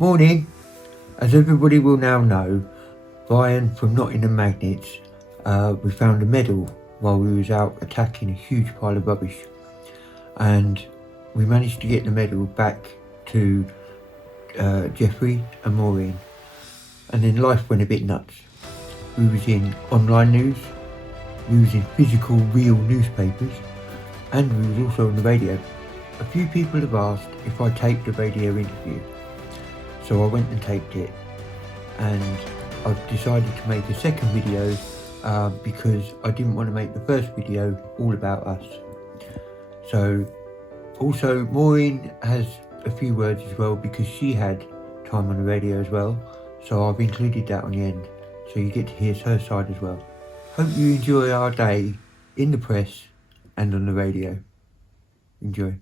Morning. As everybody will now know, Brian from Nottingham Magnets, we found a medal while we was out attacking a huge pile of rubbish, and we managed to get the medal back to Jeffrey and Maureen, and then life went a bit nuts. We was in online news, we was in physical real newspapers, and we was also on the radio. A few people have asked if I taped the radio interview, so I went and taped it, and I've decided to make a second video because I didn't want to make the first video all about us. So also Maureen has a few words as well because she had time on the radio as well, so I've included that on the end so you get to hear her side as well. Hope you enjoy our day in the press and on the radio. Enjoy.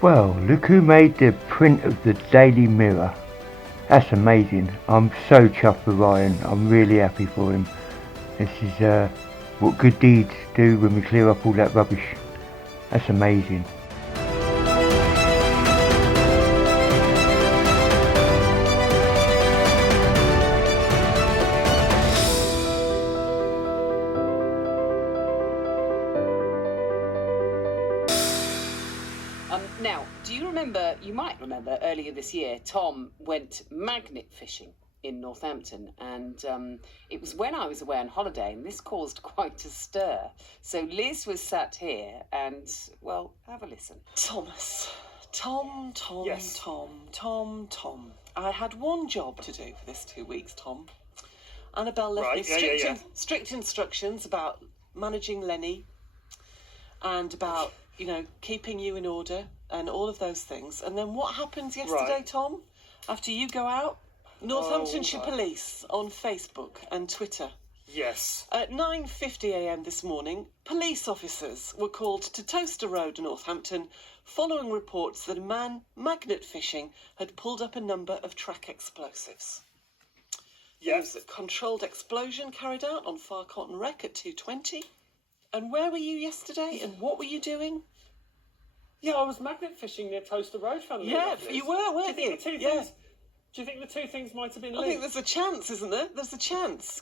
Well, look who made the print of the Daily Mirror. That's amazing. I'm so chuffed with Ryan. I'm really happy for him. This is what good deeds do when we clear up all that rubbish. That's amazing. Now, do you remember, you might remember, earlier this year, Tom went magnet fishing in Northampton, and it was when I was away on holiday, and this caused quite a stir. So Liz was sat here, and, well, have a listen. Thomas. Tom. Yes. Tom. I had one job to do for this 2 weeks, Tom. Annabelle left me strict instructions about managing Lenny and about, keeping you in order and all of those things. And then what happens yesterday, Tom? After you go out? Northamptonshire Police on Facebook and Twitter. Yes. At 9:50 a.m. this morning, police officers were called to Toaster Road, Northampton, following reports that a man magnet fishing had pulled up a number of track explosives. Yes. There was a controlled explosion carried out on Far Cotton Wreck at 2:20. And where were you yesterday, and what were you doing? Yeah, I was magnet fishing near Toaster Road, funnily Yeah, enough, Liz. you were, weren't you? Do you think the two things might have been I linked? think there's a chance, isn't there? There's a chance.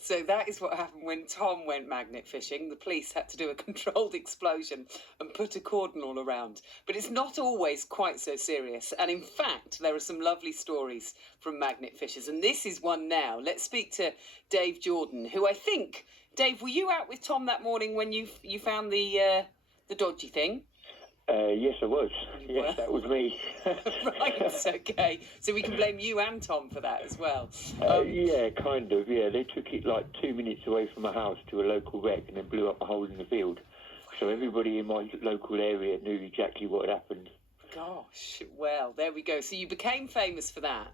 So that is what happened when Tom went magnet fishing. The police had to do a controlled explosion and put a cordon all around. But it's not always quite so serious. And in fact, there are some lovely stories from magnet fishers. And this is one now. Let's speak to Dave Jordan, who I think... Dave, were you out with Tom that morning when you found the dodgy thing? Yes, I was. You were? Yes, that was me. Right, okay. So we can blame you and Tom for that as well. Yeah, kind of, yeah. They took it like 2 minutes away from my house to a local wreck and then blew up a hole in the field. So everybody in my local area knew exactly what had happened. Gosh, well, there we go. So you became famous for that.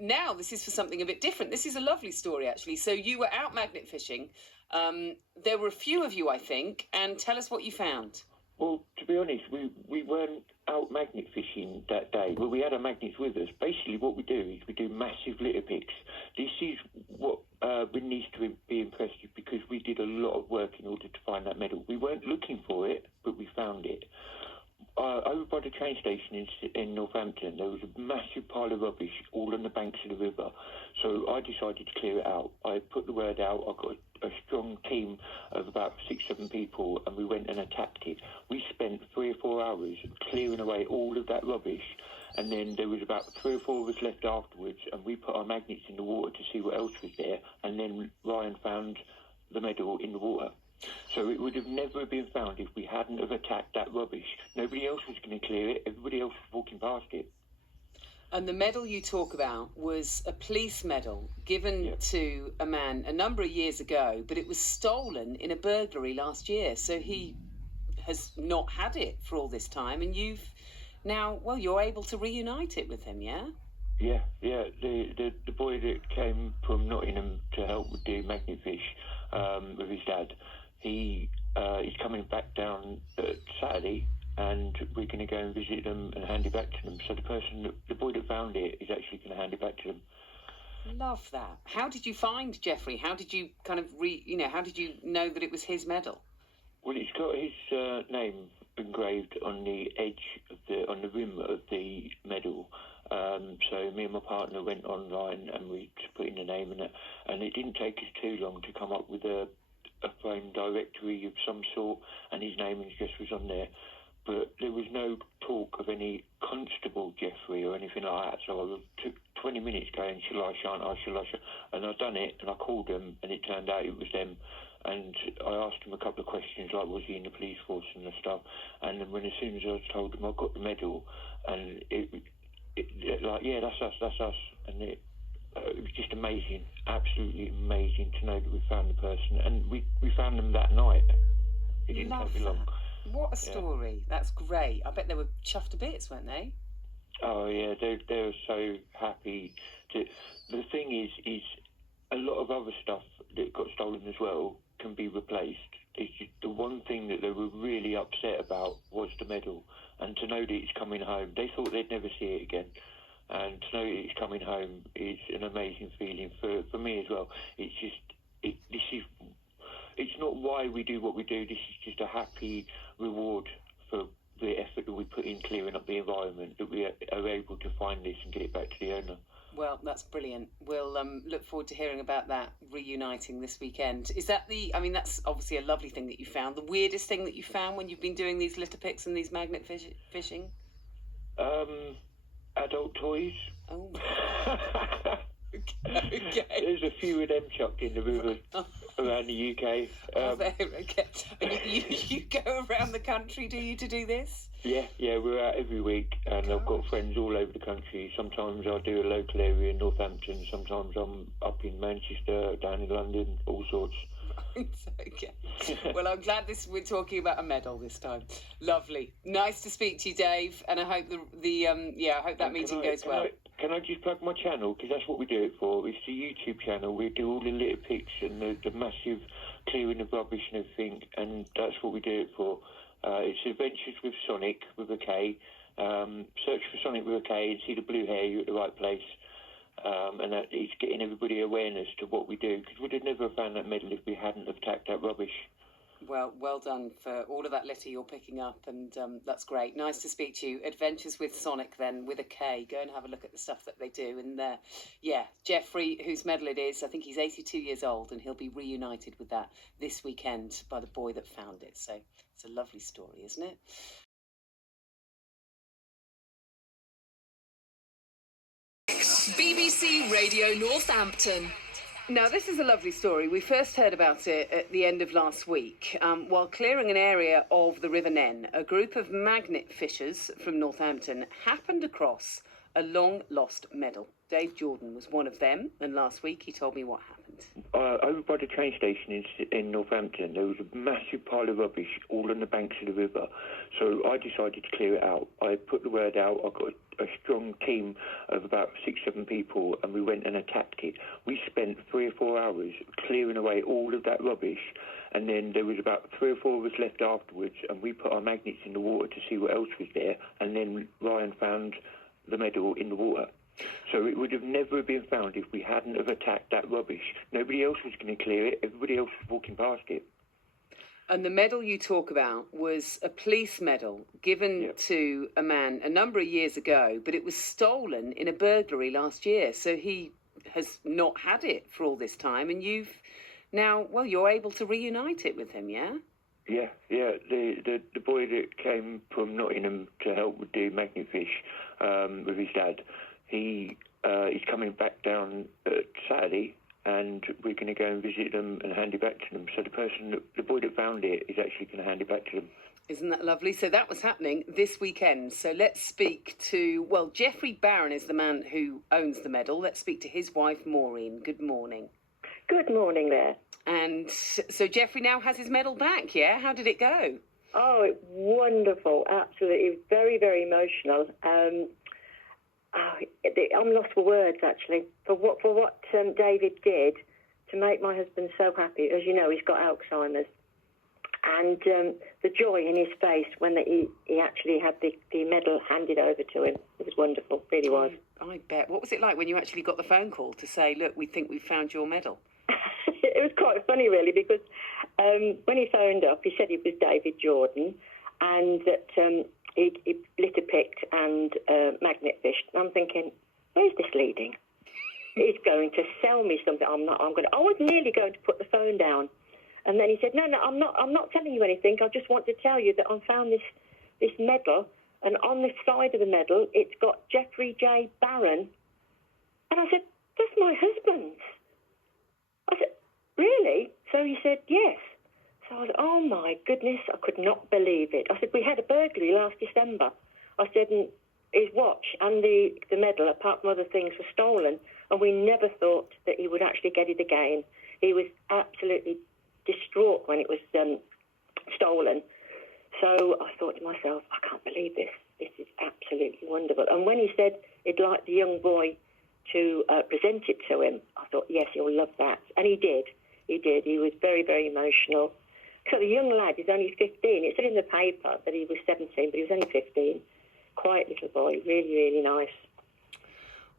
Now this is for something a bit different. This is a lovely story, actually. So you were out magnet fishing. There were a few of you, I think, and tell us what you found. Well, to be honest, we weren't out magnet fishing that day. Well, we had our magnets with us. Basically, what we do is we do massive litter picks. This is what we need to be impressed with, because we did a lot of work in order to find that medal. We weren't looking for it, but we found it. Over by the train station in Northampton, there was a massive pile of rubbish all on the banks of the river. So I decided to clear it out. I put the word out. I got a strong team of about 6-7 people, and we went and attacked it. We spent 3 or 4 hours clearing away all of that rubbish, and then there was about 3 or 4 of us left afterwards, and we put our magnets in the water to see what else was there, and then Ryan found the medal in the water. So it would have never been found if we hadn't have attacked that rubbish. Nobody else was going to clear it. Everybody else was walking past it. And the medal you talk about was a police medal given to a man a number of years ago, but it was stolen in a burglary last year. So he has not had it for all this time, and you've now, well, you're able to reunite it with him, yeah? Yeah. The boy that came from Nottingham to help with the magnet fish with his dad, he's coming back down Saturday, and we're going to go and visit them and hand it back to them. So the boy that found it is actually going to hand it back to them. Love that. How did you find Jeffrey? How did you kind of how did you know that it was his medal? Well, it's got his name engraved on the edge of on the rim of the medal. So me and my partner went online and we just put in the name in it, and it didn't take us too long to come up with a phone directory of some sort, and his name and address was on there. But there was no talk of any Constable Jeffrey or anything like that. So I took 20 minutes going, shall I, shan't I, shall I, and I'd done it, and I called them, and it turned out it was them. And I asked him a couple of questions, like, was he in the police force and the stuff? And then as soon as I told him I got the medal, and it like, yeah, that's us. And it was just amazing, absolutely amazing to know that we found the person. And we found them that night. It didn't take me long. What a story. That's great. I bet they were chuffed to bits, weren't they? Oh, yeah, they were so happy. The thing is a lot of other stuff that got stolen as well can be replaced. It's just the one thing that they were really upset about was the medal. And to know that it's coming home, they thought they'd never see it again. And to know that it's coming home is an amazing feeling for me as well. It's just, it's not why we do what we do. This is just a happy reward for the effort that we put in clearing up the environment, that we are able to find this and get it back to the owner. Well, that's brilliant. We'll look forward to hearing about that reuniting this weekend. Is that that's obviously a lovely thing that you found. The weirdest thing that you found when you've been doing these litter picks and these magnet fishing? Adult toys. Oh. Okay. There's a few of them chucked in the river around the UK. Okay. And you go around the country, do you, to do this? Yeah, we're out every week, and I've got friends all over the country. Sometimes I do a local area in Northampton, sometimes I'm up in Manchester, down in London, all sorts. Okay. Well, I'm glad we're talking about a medal this time. Lovely. Nice to speak to you, Dave, and I hope I hope that meeting goes well. Can I just plug my channel, because that's what we do it for. It's the YouTube channel. We do all the litter picks and the massive clearing of rubbish and everything, and that's what we do it for. It's Adventures with Sonic, with a K. Search for Sonic with a K and see the blue hair, you're at the right place. And that it's getting everybody awareness to what we do, because we'd have never found that medal if we hadn't attacked that rubbish. Well done for all of that litter you're picking up, and that's great. Nice to speak to you. Adventures with Sonic, then, with a K. Go and have a look at the stuff that they do. And Jeffrey, whose medal it is, I think he's 82 years old, and he'll be reunited with that this weekend by the boy that found it. So it's a lovely story, isn't it? BBC Radio Northampton. Now, this is a lovely story. We first heard about it at the end of last week. While clearing an area of the River Nen, a group of magnet fishers from Northampton happened across a long-lost medal. Dave Jordan was one of them, and last week he told me what happened. Over by the train station in Northampton, there was a massive pile of rubbish all on the banks of the river. So I decided to clear it out. I put the word out. I got a strong team of about 6-7 people, and we went and attacked it. We spent 3 or 4 hours clearing away all of that rubbish, and then there was about 3 or 4 of us left afterwards, and we put our magnets in the water to see what else was there, and then Ryan found the medal in the water. So it would have never been found if we hadn't have attacked that rubbish. Nobody else was going to clear it. Everybody else was walking past it. And the medal you talk about was a police medal given to a man a number of years ago, but it was stolen in a burglary last year. So he has not had it for all this time, and you've now, well, you're able to reunite it with him, yeah? Yeah. The boy that came from Nottingham to help with the magnetfish with his dad, he's coming back down Saturday, and we're going to go and visit them and hand it back to them. So the boy that found it is actually going to hand it back to them. Isn't that lovely? So that was happening this weekend. So let's speak to, well, Jeffrey Barron is the man who owns the medal. Let's speak to his wife, Maureen. Good morning. Good morning there. And so Jeffrey now has his medal back, yeah? How did it go? Oh, wonderful. Absolutely. Very, very emotional. I'm lost for words, actually, for what David did to make my husband so happy. As you know, he's got Alzheimer's. And the joy in his face when he actually had the medal handed over to him, it was wonderful, really was. I bet. What was it like when you actually got the phone call to say, look, we think we've found your medal? It was quite funny, really, because when he phoned up, he said it was David Jordan and that he litter picked and magnet fished. And I'm thinking, where's this leading? He's going to sell me something. I was nearly going to put the phone down. And then he said, no, I'm not telling you anything. I just want to tell you that I found this medal, and on the side of the medal, it's got Jeffrey J. Barron. And I said, that's my husband's. I said, really? So he said, yes. So I was, oh my goodness, I could not believe it. I said, we had a burglary last December. I said, and his watch and the medal, apart from other things, were stolen, and we never thought that he would actually get it again. He was absolutely distraught when it was stolen. So I thought to myself, I can't believe this. This is absolutely wonderful. And when he said he'd like the young boy to present it to him, I thought, yes, he'll love that. And he did. He did. He was very, very emotional. So the young lad is only 15. It said in the paper that he was 17, but he was only 15. Quiet little boy, really, really nice.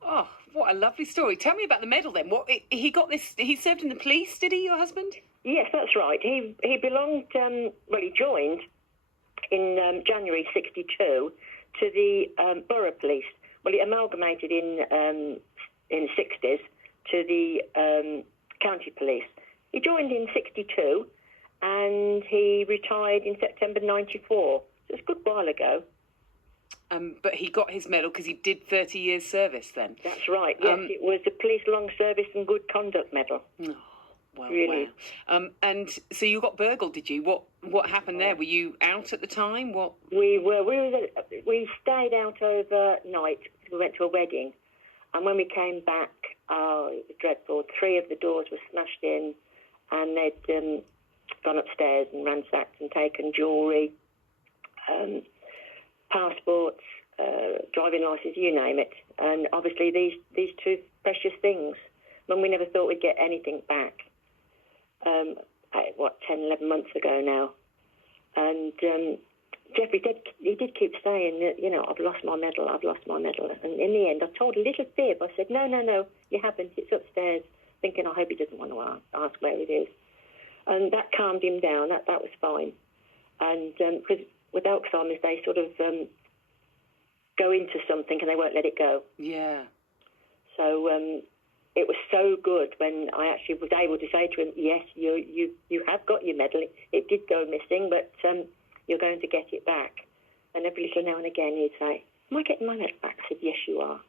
Oh, what a lovely story. Tell me about the medal then. He got this, he served in the police, did he, your husband? Yes, that's right. He belonged, he joined in January 62 to the borough police. Well, he amalgamated in the 60s to the county police. He joined in 62 and he retired in September 94. So it's a good while ago. But he got his medal because he did 30 years service then? That's right, yes. It was the Police Long Service and Good Conduct Medal. Oh, well, really. Wow. And so you got burgled, did you? What happened there? Were you out at the time? What? We stayed out overnight. We went to a wedding. And when we came back, it was dreadful. 3 of the doors were smashed in, and they'd gone upstairs and ransacked and taken jewellery, passports, driving licence, you name it. And obviously these 2 precious things. And we never thought we'd get anything back. 10, 11 months ago now. And Jeffrey did keep saying that, I've lost my medal. And in the end, I told a little fib. I said, no, you haven't. It's upstairs. Thinking, I hope he doesn't want to ask where it is. And that calmed him down. That was fine. And because with Alzheimer's, they sort of go into something and they won't let it go. Yeah. So it was so good when I actually was able to say to him, yes, you have got your medal. It did go missing, but you're going to get it back. And every little now and again he'd say, am I getting my medal back? I said, yes, you are.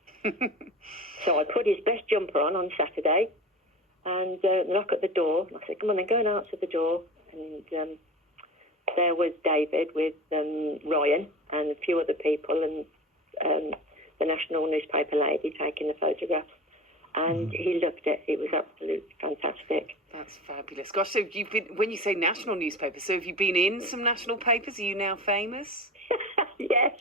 So I put his best jumper on Saturday and knock at the door. I said, come on then, go and answer the door. And there was David with Ryan and a few other people and the national newspaper lady taking the photographs. and he loved it. It was absolutely fantastic. That's fabulous. Gosh, so you've been, when you say national newspapers, so have you been in some national papers? Are you now famous? Yes.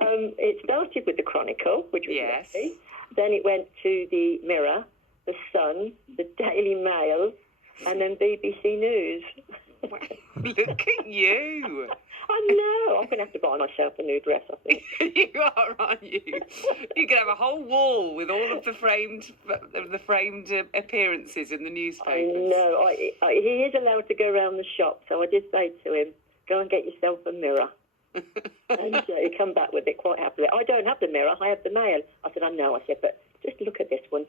It started with the Chronicle, which was Yes. lovely. Then it went to the Mirror, the Sun, the Daily Mail, and then BBC News. Look at you. I know. I'm going to have to buy myself a new dress, I think. You are, aren't you? You could have a whole wall with all of the framed appearances in the newspapers. I know. He is allowed to go around the shop, so I did say to him, go and get yourself a mirror. And he come back with it quite happily. I don't have the Mirror, I have the Mail. I said, I know. I said, but just look at this one.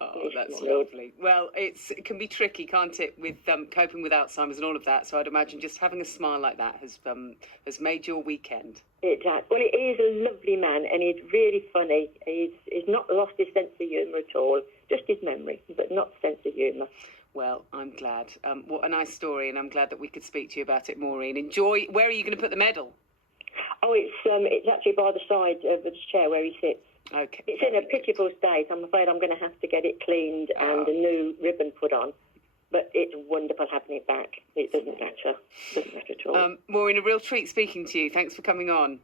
Oh, that's lovely. Well, it can be tricky, can't it, with coping with Alzheimer's and all of that. So I'd imagine just having a smile like that has made your weekend. It has. Well, he is a lovely man, and he's really funny. He's not lost his sense of humour at all, just his memory, but not sense of humour. Well, I'm glad. What a nice story, and I'm glad that we could speak to you about it, Maureen. Enjoy. Where are you going to put the medal? Oh, it's actually by the side of the chair where he sits. Okay. It's in a pitiable state. I'm afraid I'm going to have to get it cleaned and a new ribbon put on. But it's wonderful having it back. It doesn't matter. Doesn't matter at all. Maureen, a real treat speaking to you. Thanks for coming on.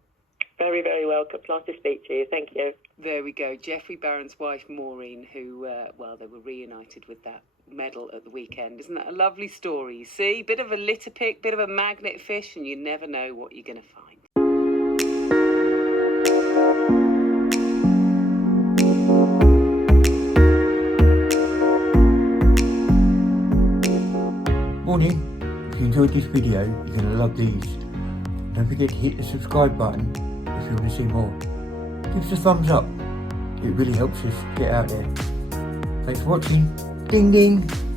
Very, very welcome. Nice to speak to you. Thank you. There we go. Jeffrey Barron's wife, Maureen, who, they were reunited with that medal at the weekend. Isn't that a lovely story? You see, bit of a litter pick, bit of a magnet fish, and you never know what you're going to find. Morning. If you enjoyed this video, you're going to love these. Don't forget to hit the subscribe button if you want to see more. Give us a thumbs up. It really helps us get out there. Thanks for watching. Ding ding.